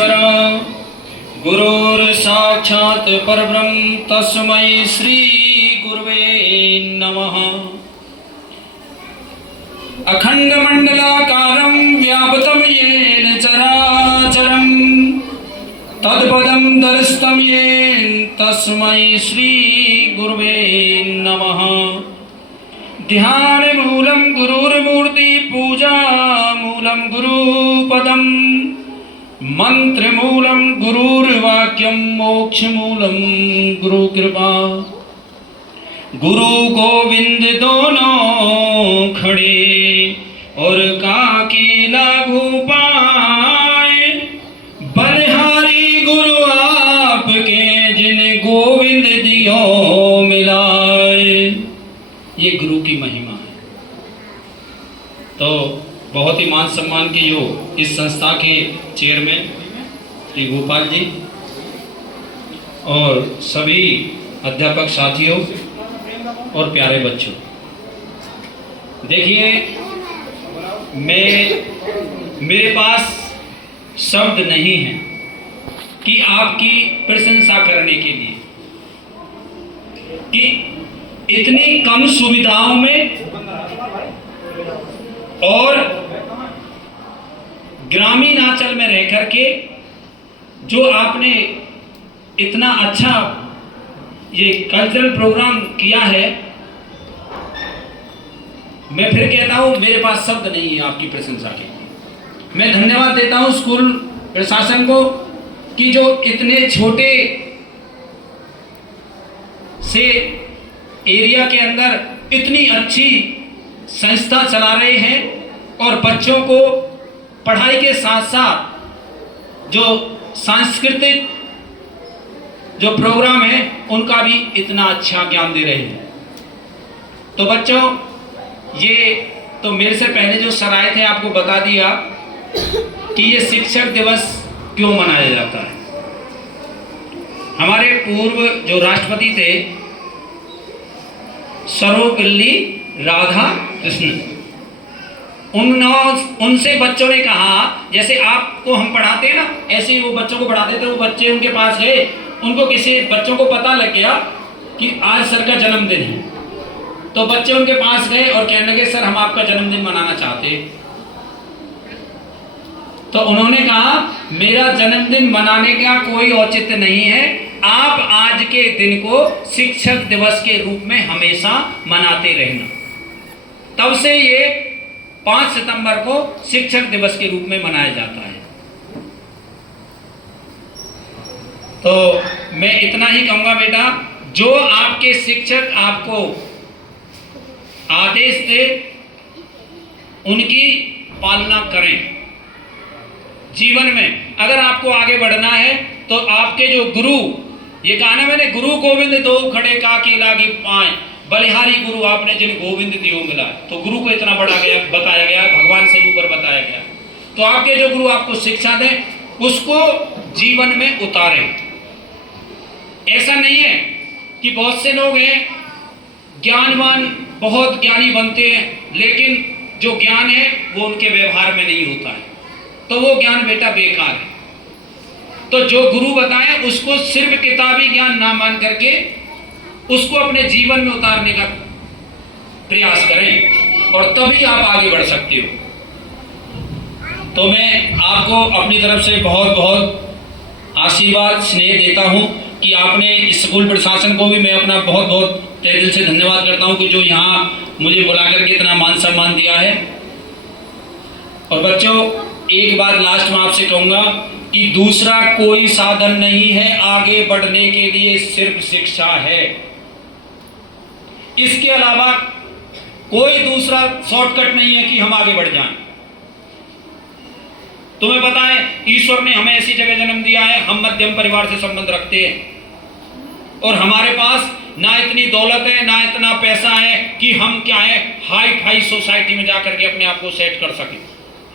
परमेश्वर गुरुर्साक्षात् परब्रह्म तस्मै श्री गुरुवे नमः। अखंडमंडलाकारं व्याप्तं येन चराचरं तत्पदं दर्शितं येन तस्मै श्री गुरुवे नमः। ध्यान मूलं गुरुर्मूर्ति पूजा मूलं गुरुपदं मंत्र मूलं गुरुर्वाक्यं मोक्ष मूलं गुरु कृपा। गुरु गोविंद दोनों खड़े और काकी लागू पाए, बलिहारी गुरु आपके जिन गोविंद दियो मिलाए। ये गुरु की महिमा है। तो बहुत ही मान सम्मान के योग इस संस्था के चेयरमैन श्री गोपाल जी और सभी अध्यापक साथियों और प्यारे बच्चों, देखिए मेरे पास शब्द नहीं है कि आपकी प्रशंसा करने के लिए कि इतनी कम सुविधाओं में और ग्रामीण आंचल में रह करके जो आपने इतना अच्छा ये कल्चरल प्रोग्राम किया है, मैं फिर कहता हूं मेरे पास शब्द नहीं है आपकी प्रशंसा के लिए। मैं धन्यवाद देता हूं स्कूल प्रशासन को कि जो इतने छोटे से एरिया के अंदर इतनी अच्छी संस्था चला रहे हैं और बच्चों को पढ़ाई के साथ साथ जो सांस्कृतिक जो प्रोग्राम है उनका भी इतना अच्छा ज्ञान दे रहे हैं। तो बच्चों, ये तो मेरे से पहले जो सर आए थे आपको बता दिया कि ये शिक्षक दिवस क्यों मनाया जाता है। हमारे पूर्व जो राष्ट्रपति थे सर्वपल्ली राधा कृष्ण, उनसे बच्चों ने कहा जैसे आपको हम पढ़ाते हैं ना, ऐसे ही वो बच्चों को पढ़ाते थे। वो बच्चे उनके पास गए, उनको किसी बच्चों को पता लग गया कि आज सर का जन्मदिन है। तो बच्चे उनके पास गए और कहने लगे सर हम आपका जन्मदिन मनाना चाहते हैं। तो उन्होंने कहा मेरा जन्मदिन मनाने का कोई औचित्य नहीं है, आप आज के दिन को शिक्षक दिवस के रूप में हमेशा मनाते रहना। तब से ये 5 सितंबर को शिक्षक दिवस के रूप में मनाया जाता है। तो मैं इतना ही कहूंगा बेटा, जो आपके शिक्षक आपको आदेश दे उनकी पालना करें। जीवन में अगर आपको आगे बढ़ना है तो आपके जो गुरु, ये कहा ना मैंने, गुरु गोविंद दो खड़े काकी लागी पाए, बलिहारी गुरु आपने जिन गोविंद दियो मिला। तो गुरु को इतना बड़ा गया बताया गया, भगवान से ऊपर बताया गया। तो आपके जो गुरु आपको शिक्षा दें उसको जीवन में उतारें। ऐसा नहीं है कि बहुत से लोग हैं ज्ञानवान, बहुत ज्ञानी बनते हैं, लेकिन जो ज्ञान है वो उनके व्यवहार में नहीं होता है, तो वो ज्ञान बेटा बेकार है। तो जो गुरु बताए उसको सिर्फ किताबी ज्ञान ना मान करके उसको अपने जीवन में उतारने का प्रयास करें और तभी आप आगे बढ़ सकते हो। तो मैं आपको अपनी तरफ से बहुत बहुत आशीर्वाद स्नेह देता हूं कि आपने स्कूल प्रशासन को भी मैं अपना बहुत बहुत तहे दिल से धन्यवाद करता हूं कि जो यहाँ मुझे बुला करके इतना मान सम्मान दिया है। और बच्चों, एक बात लास्ट में आपसे कहूँगा कि दूसरा कोई साधन नहीं है आगे बढ़ने के लिए, सिर्फ शिक्षा है। इसके अलावा कोई दूसरा शॉर्टकट नहीं है कि हम आगे बढ़ जाएं। तुम्हें पता है ईश्वर ने हमें ऐसी जगह जन्म दिया है, हम मध्यम परिवार से संबंध रखते हैं और हमारे पास ना इतनी दौलत है ना इतना पैसा है कि हम क्या है हाई फाई सोसाइटी में जाकर के अपने आप को सेट कर सके।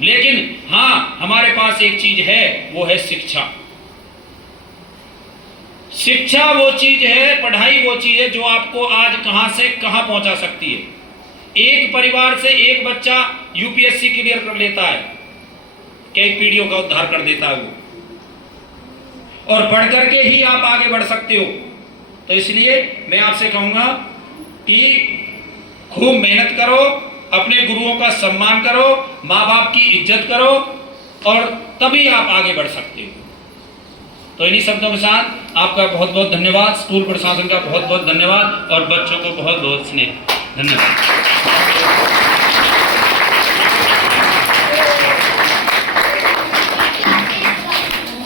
लेकिन हाँ, हमारे पास एक चीज है, वो है शिक्षा। शिक्षा वो चीज है, पढ़ाई वो चीज है जो आपको आज कहां से कहां पहुंचा सकती है। एक परिवार से एक बच्चा यूपीएससी क्लियर कर लेता है, कई पीढ़ियों का उद्धार कर देता है वो। और पढ़ करके ही आप आगे बढ़ सकते हो। तो इसलिए मैं आपसे कहूँगा कि खूब मेहनत करो, अपने गुरुओं का सम्मान करो, माँ बाप की इज्जत करो, और तभी आप आगे बढ़ सकते हो। तो इन्हीं शब्दों के साथ आपका बहुत बहुत धन्यवाद, स्कूल प्रशासन का बहुत बहुत धन्यवाद, और बच्चों को बहुत बहुत स्नेह। धन्यवाद।